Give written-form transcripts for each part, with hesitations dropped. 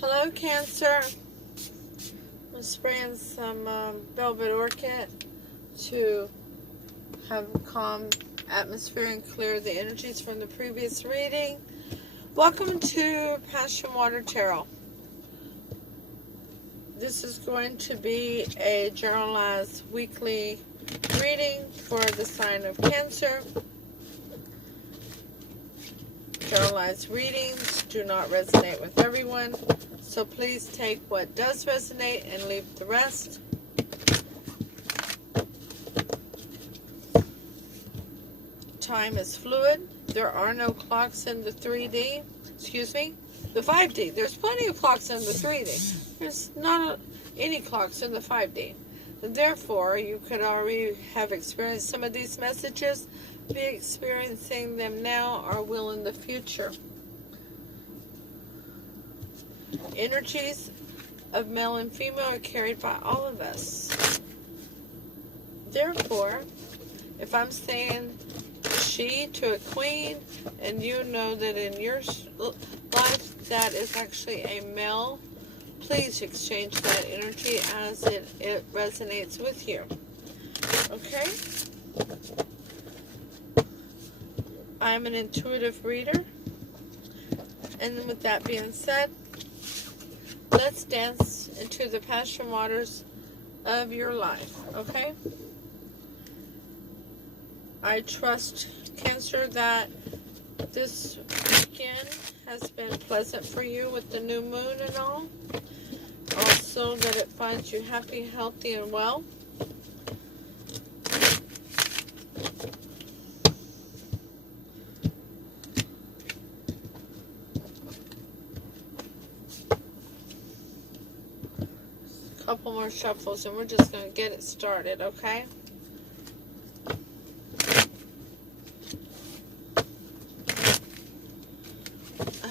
Hello, Cancer. I'm spraying some Velvet Orchid to have a calm atmosphere and clear the energies from the previous reading. Welcome to Passion Water Tarot. This is going to be a generalized weekly reading for the sign of Cancer. Generalized readings do not resonate with everyone, so please take what does resonate and leave the rest. Time is fluid. There are no clocks in the 3D. Excuse me, the 5D. There's plenty of clocks in the 3D. There's not any clocks in the 5D. Therefore, you could already have experienced some of these messages, be experiencing them now, or will in the future. Energies of male and female are carried by all of us. Therefore, if I'm saying she to a queen, and you know that in your life that is actually a male, please exchange that energy as it resonates with you. Okay? I'm an intuitive reader. And with that being said, let's dance into the passion waters of your life. Okay? I trust, Cancer, that this weekend has been pleasant for you with the new moon and all. Also, that it finds you happy, healthy, and well. A couple more shuffles and we're just going to get it started, okay?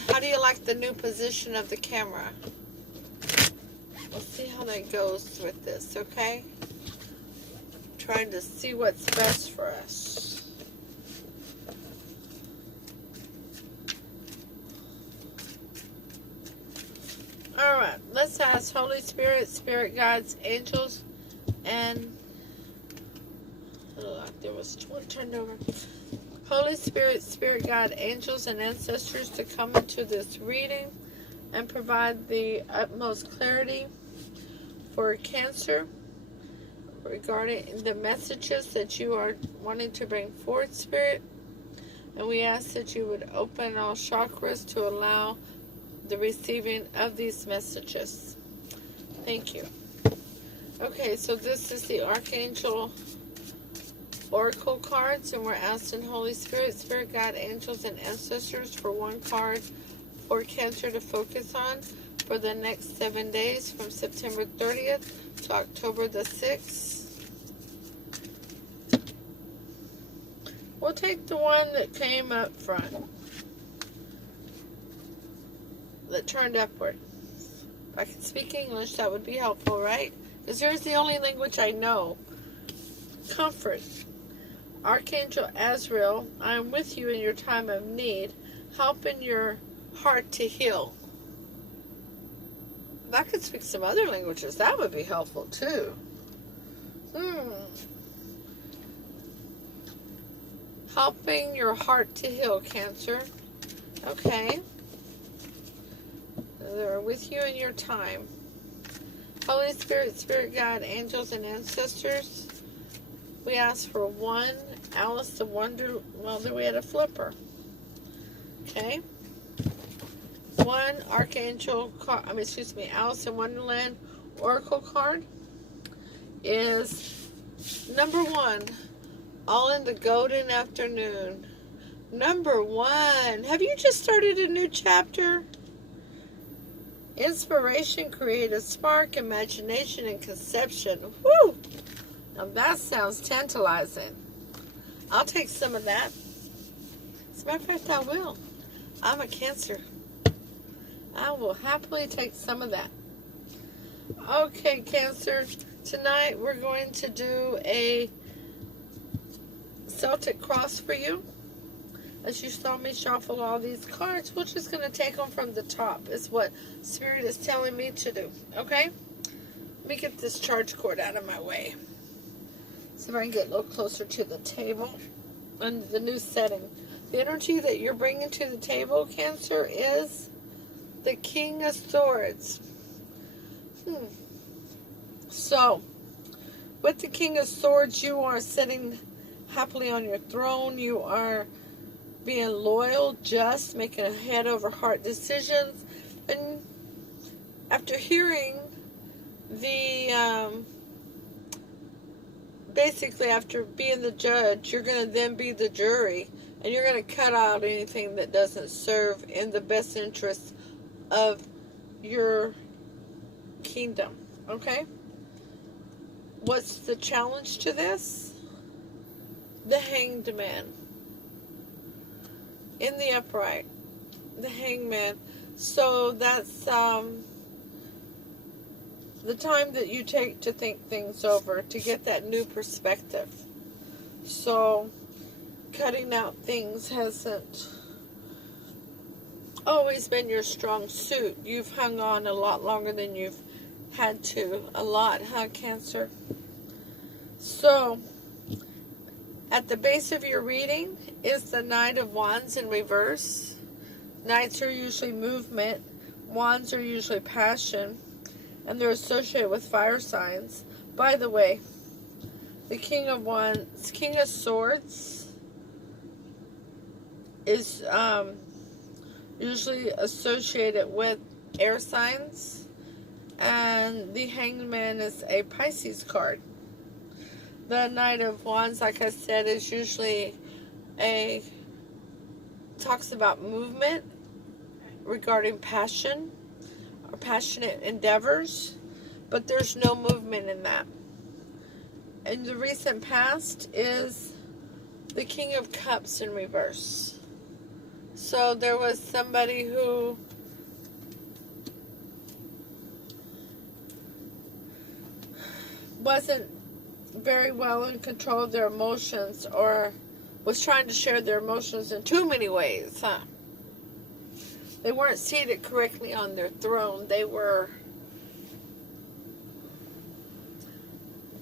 How do you like the new position of the camera? We'll see how that goes with this, okay? Trying to see what's best for us. Alright, let's ask Holy Spirit, Spirit Guides, Angels, and... there was one turned over. Holy Spirit, Spirit Guide, Angels, and Ancestors to come into this reading and provide the utmost clarity for Cancer regarding the messages that you are wanting to bring forth, Spirit. And we ask that you would open all chakras to allow the receiving of these messages. Thank you. Okay, so this is the Archangel Oracle cards, and we're asking Holy Spirit, Spirit Guide, Angels, and Ancestors for one card for Cancer to focus on for the next 7 days from September 30th to October the 6th. We'll take the one that came up front, that turned upward. If I can speak English, that would be helpful, right? Because here's the only language I know. Comfort. Archangel Azrael, I am with you in your time of need, helping your heart to heal. If I could speak some other languages, that would be helpful too. Helping your heart to heal, Cancer. Okay. They're with you in your time. Holy Spirit, Spirit Guide, Angels, and Ancestors. We asked for one Alice the Wonder... Well, then we had a flipper. Okay. One Archangel... Alice in Wonderland Oracle card is number 1. All in the Golden Afternoon. Number 1. Have you just started a new chapter? Inspiration, creative spark, imagination, and conception. Woo! Now that sounds tantalizing. I'll take some of that. As a matter of fact, I will. I'm a Cancer. I will happily take some of that. Okay, Cancer. Tonight we're going to do a Celtic cross for you. As you saw me shuffle all these cards, we're just going to take them from the top. Is what Spirit is telling me to do. Okay? Let me get this charge cord out of my way. See if I can get a little closer to the table. And the new setting. The energy that you're bringing to the table, Cancer, is the King of Swords. So, with the King of Swords, you are sitting happily on your throne. You are being loyal, just, making a head over heart decisions. And after hearing the, basically after being the judge, you're going to then be the jury. And you're going to cut out anything that doesn't serve in the best interest of your kingdom. Okay? What's the challenge to this? The Hanged Man. In the upright. The Hangman. So that's the time that you take to think things over, to get that new perspective. So, cutting out things hasn't always been your strong suit. You've hung on a lot longer than you've had to. A lot, huh, Cancer? So, at the base of your reading is the Knight of Wands in reverse. Knights are usually movement. Wands are usually passion. And they're associated with fire signs. By the way, the King of Wands, King of Swords, is usually associated with air signs. And the Hanged Man is a Pisces card. The Knight of Wands, like I said, is usually talks about movement regarding passion or passionate endeavors, but there's no movement in that. In the recent past is the King of Cups in reverse. So there was somebody who wasn't very well in control of their emotions, or was trying to share their emotions in too many ways, huh? They weren't seated correctly on their throne. They were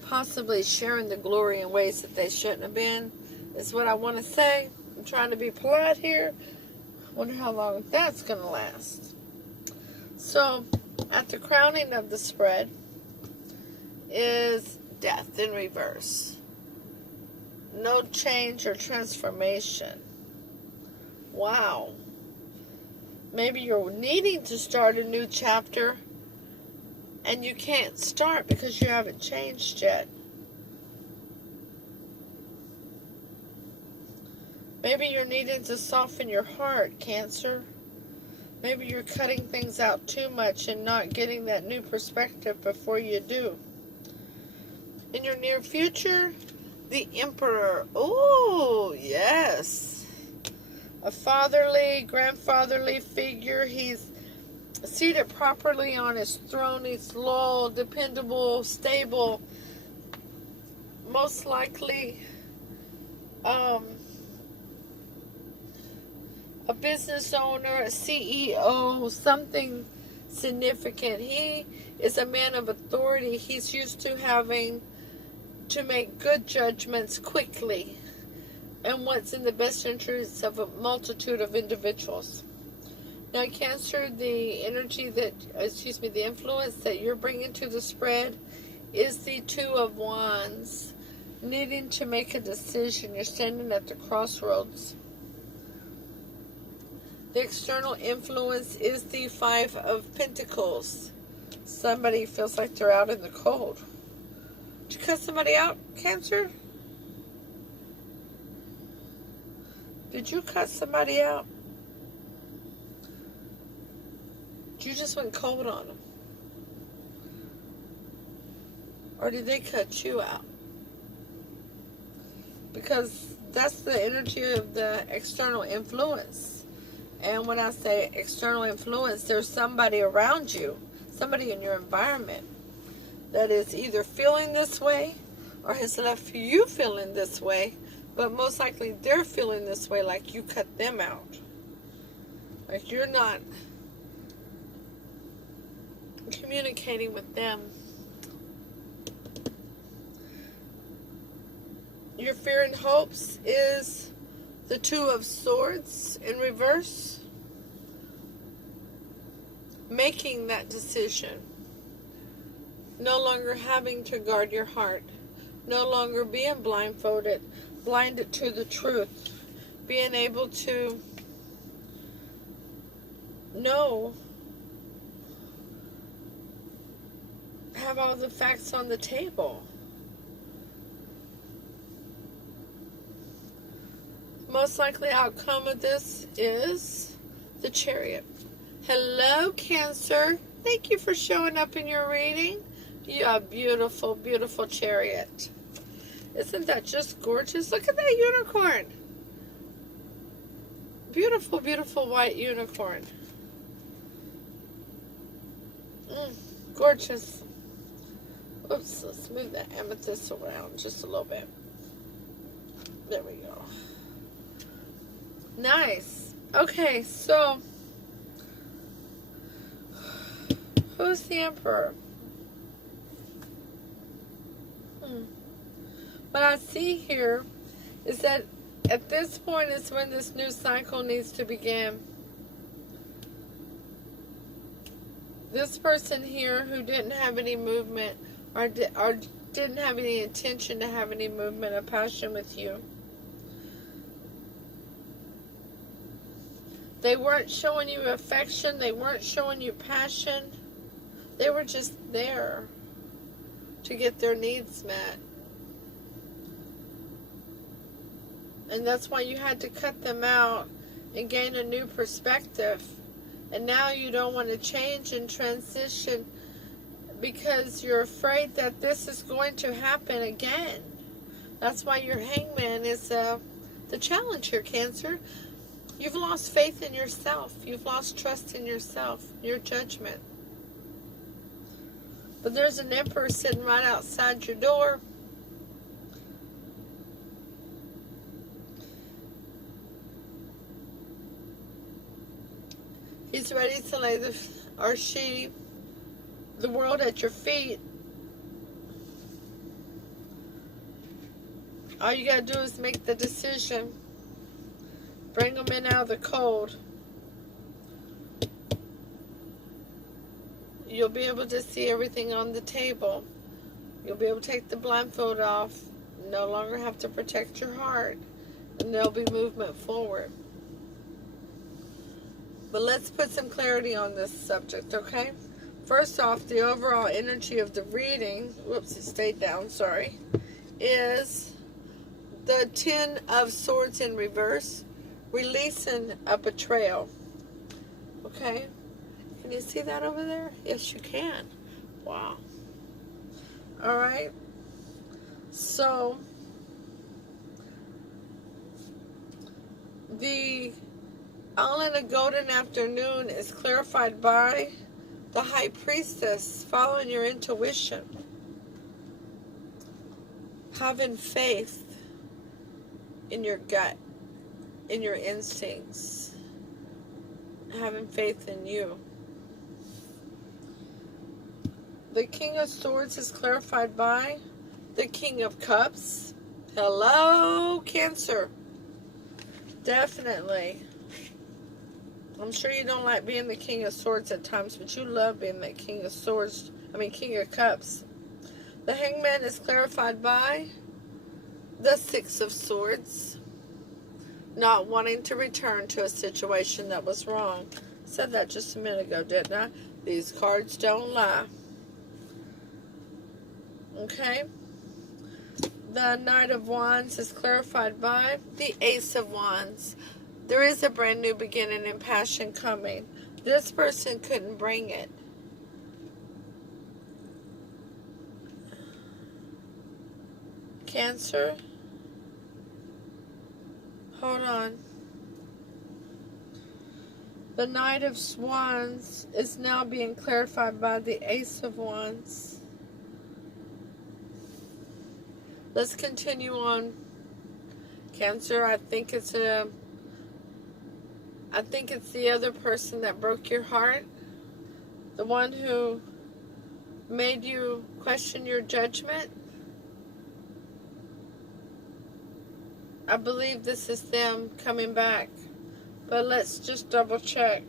possibly sharing the glory in ways that they shouldn't have been, is what I want to say. I'm trying to be polite here. Wonder how long that's going to last. So, at the crowning of the spread is Death in reverse. No change or transformation. Wow. Maybe you're needing to start a new chapter and you can't start because you haven't changed yet. Maybe you're needing to soften your heart, Cancer. Maybe you're cutting things out too much and not getting that new perspective before you do. In your near future, the Emperor. Oh, yes. A fatherly, grandfatherly figure. He's seated properly on his throne. He's loyal, dependable, stable. Most likely, a business owner, a CEO, something significant. He is a man of authority. He's used to having to make good judgments quickly and what's in the best interests of a multitude of individuals. Now, Cancer, the energy that, the influence that you're bringing to the spread is the Two of Wands. Needing to make a decision. You're standing at the crossroads. The external influence is the Five of Pentacles. Somebody feels like they're out in the cold. Did you cut somebody out, Cancer? Did you cut somebody out? You just went cold on them? Or did they cut you out? Because that's the energy of the external influence. And when I say external influence, there's somebody around you, somebody in your environment that is either feeling this way or has left you feeling this way But most likely they're feeling this way, like you cut them out. Like you're not communicating with them. Your fear and hopes is the Two of Swords in reverse. Making that decision. No longer having to guard your heart. No longer being blinded to the truth. Being able to know, have all the facts on the table. Most likely outcome of this is the Chariot. Hello, Cancer. Thank you for showing up in your reading. You are beautiful, beautiful Chariot. Isn't that just gorgeous? Look at that unicorn. Beautiful, beautiful white unicorn. Gorgeous. Oops, let's move that amethyst around just a little bit. There we go. Nice. Okay, so who's the Emperor? What I see here is that at this point is when this new cycle needs to begin. This person here who didn't have any movement or didn't have any intention to have any movement or passion with you. They weren't showing you affection. They weren't showing you passion. They were just there to get their needs met. And that's why you had to cut them out and gain a new perspective. And now you don't want to change and transition because you're afraid that this is going to happen again. That's why your Hangman is the challenge here, Cancer. You've lost faith in yourself. You've lost trust in yourself, your judgment. But there's an Emperor sitting right outside your door. He's ready to lay the world at your feet. All you gotta do is make the decision. Bring them in out of the cold. You'll be able to see everything on the table. You'll be able to take the blindfold off. No longer have to protect your heart. And there'll be movement forward. But let's put some clarity on this subject, okay? First off, the overall energy of the reading, whoops, it stayed down, sorry, is the Ten of Swords in reverse. Releasing a betrayal. Okay? Can you see that over there? Yes, you can. Wow. Alright. So, the all in a golden afternoon is clarified by the High Priestess, following your intuition. Having faith in your gut. In your instincts, having faith in you. The King of Swords is clarified by the King of Cups. Hello, Cancer. Definitely. I'm sure you don't like being the King of Swords at times, but you love being that King of Swords. King of Cups. The Hangman is clarified by the Six of Swords. Not wanting to return to a situation that was wrong. I said that just a minute ago, didn't I? These cards don't lie. Okay? The Knight of Wands is clarified by the Ace of Wands. There is a brand new beginning and passion coming. This person couldn't bring it. Cancer. Hold on. The Knight of Wands is now being clarified by the Ace of Wands. Let's continue on. Cancer, I think it's the other person that broke your heart. The one who made you question your judgment. I believe this is them coming back. But let's just double check.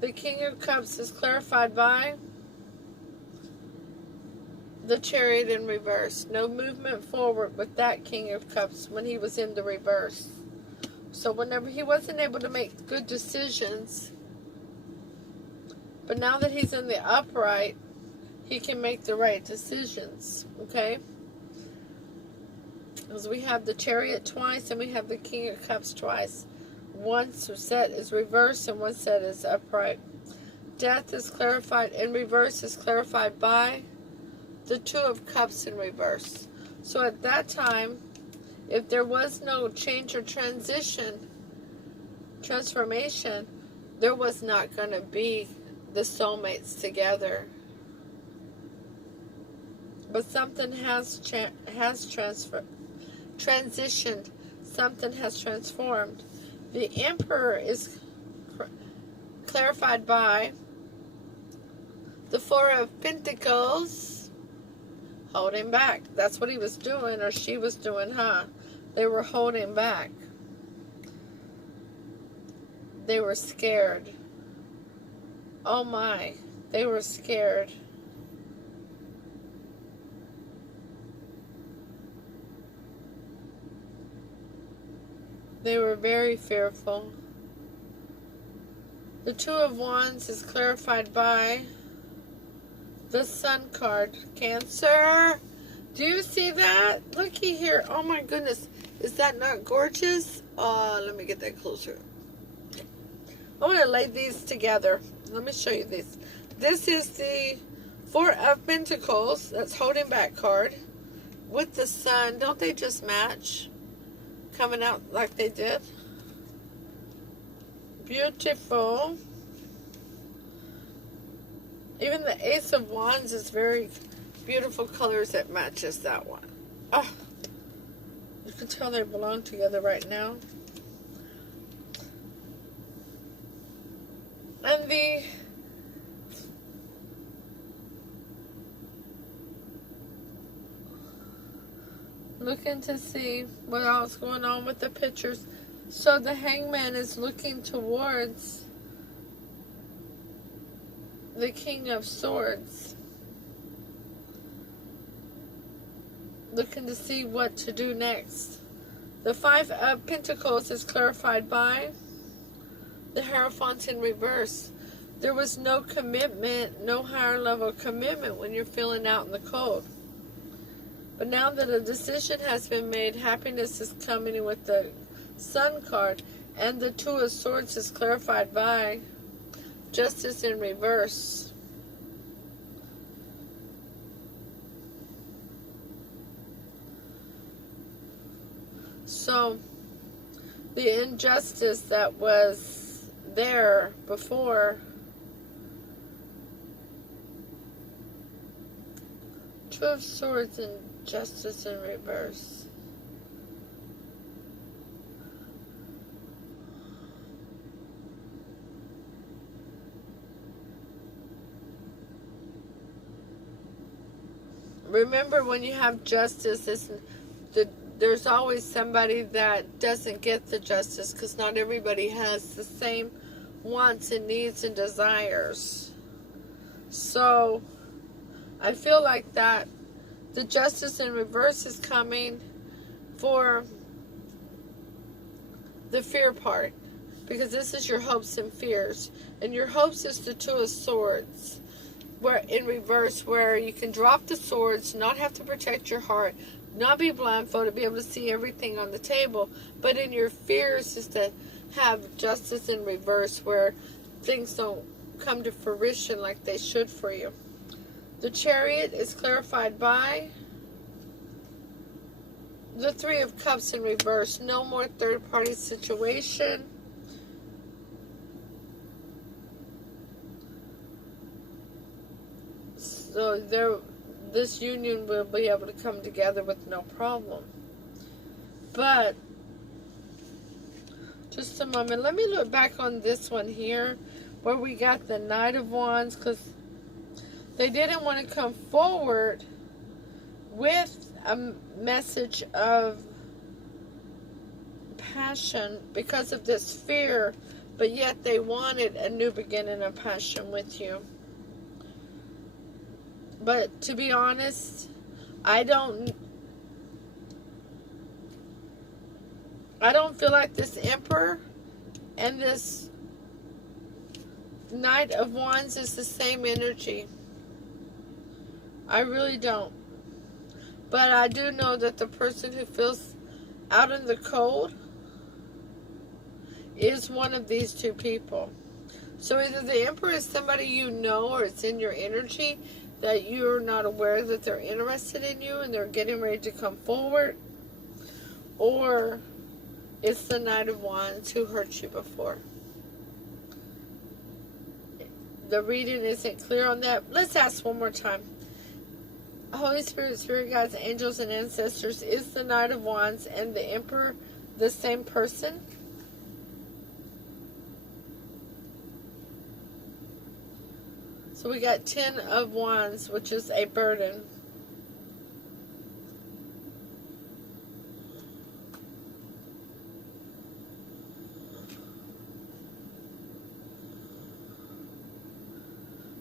The King of Cups is clarified by the Chariot in reverse. No movement forward with that King of Cups when he was in the reverse. So whenever he wasn't able to make good decisions, but now that he's in the upright, he can make the right decisions. Okay? Because we have the Chariot twice and we have the King of Cups twice. One set is reverse and one set is upright. Death is clarified in reverse, is clarified by the Two of Cups in reverse. So at that time, if there was no change or transformation, there was not going to be the soulmates together. But something has transitioned. Something has transformed. The Emperor is clarified by the Four of Pentacles, holding back. That's what he was doing, or she was doing, huh? They were holding back. They were scared. Oh my, they were scared. They were very fearful. The Two of Wands is clarified by the Sun card. Cancer. Do you see that? Looky here. Oh my goodness. Is that not gorgeous? Let me get that closer. I want to lay these together. Let me show you these. This is the Four of Pentacles. That's holding back card. With the Sun. Don't they just match? Coming out like they did. Beautiful. Even the Ace of Wands is very beautiful colors that matches that one. Oh, you can tell they belong together right now. And the looking to see what else is going on with the pictures. So the Hangman is looking towards the King of Swords. Looking to see what to do next. The Five of Pentacles is clarified by the Hierophant in reverse. There was no commitment, no higher level commitment when you're feeling out in the cold. But now that a decision has been made, happiness is coming with the Sun card. And the Two of Swords is clarified by Justice in reverse. So, the injustice that was there before, Two of Swords and Justice in reverse. Remember, when you have justice, there's always somebody that doesn't get the justice, because not everybody has the same wants and needs and desires. So, I feel like that the justice in reverse is coming for the fear part, because this is your hopes and fears. And your hopes is the Two of Swords, where in reverse, where you can drop the swords, not have to protect your heart, not be blindfolded, be able to see everything on the table. But in your fears is to have justice in reverse, where things don't come to fruition like they should for you. The Chariot is clarified by the Three of Cups in reverse. No more third-party situation. So this union will be able to come together with no problem. But just a moment. Let me look back on this one here where we got the Knight of Wands, because they didn't want to come forward with a message of passion because of this fear, but yet they wanted a new beginning of passion with you. But to be honest, I don't feel like this Emperor and this Knight of Wands is the same energy. I really don't. But I do know that the person who feels out in the cold is one of these two people. So either the Emperor is somebody you know, or it's in your energy that you're not aware that they're interested in you and they're getting ready to come forward, or it's the Knight of Wands who hurt you before. The reading isn't clear on that. Let's ask one more time. Holy Spirit, Spirit Guides, Angels, and Ancestors, is the Knight of Wands and the Emperor the same person? So we got 10 of Wands, which is a burden.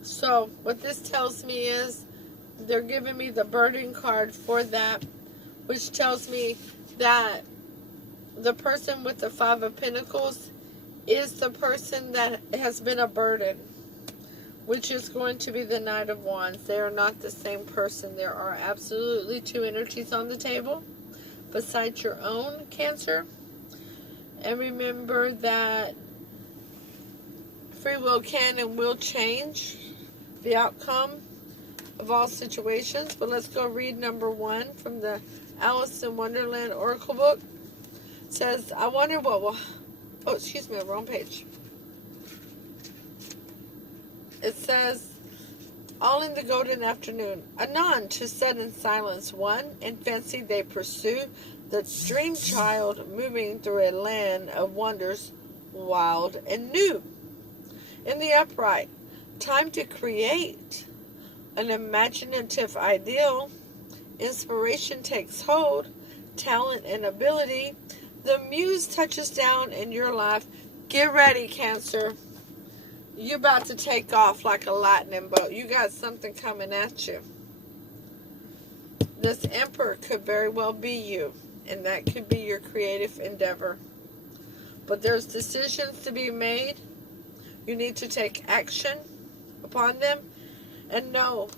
So what this tells me is they're giving me the burden card for that, which tells me that the person with the 5 of Pentacles is the person that has been a burden, which is going to be the Knight of Wands. They are not the same person. There are absolutely two energies on the table besides your own, Cancer. And remember that free will can and will change the outcome of all situations. But let's go read number 1 from the Alice in Wonderland Oracle book. It says, I wonder what will... Oh, excuse me, wrong page. It says, all in the golden afternoon, anon to sudden silence one, in fancy they pursue the dream child moving through a land of wonders, wild and new. In the upright, time to create an imaginative ideal. Inspiration takes hold, talent and ability. The muse touches down in your life. Get ready, Cancer. You're about to take off like a lightning bolt. You got something coming at you. This Emperor could very well be you, and that could be your creative endeavor. But there's decisions to be made. You need to take action upon them, and know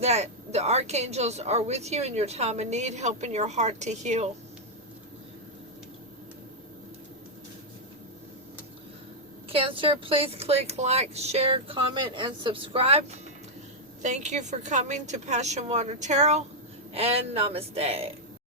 that the archangels are with you in your time of need, helping your heart to heal. Cancer, please click like, share, comment, and subscribe. Thank you for coming to Passion Water Tarot, and namaste.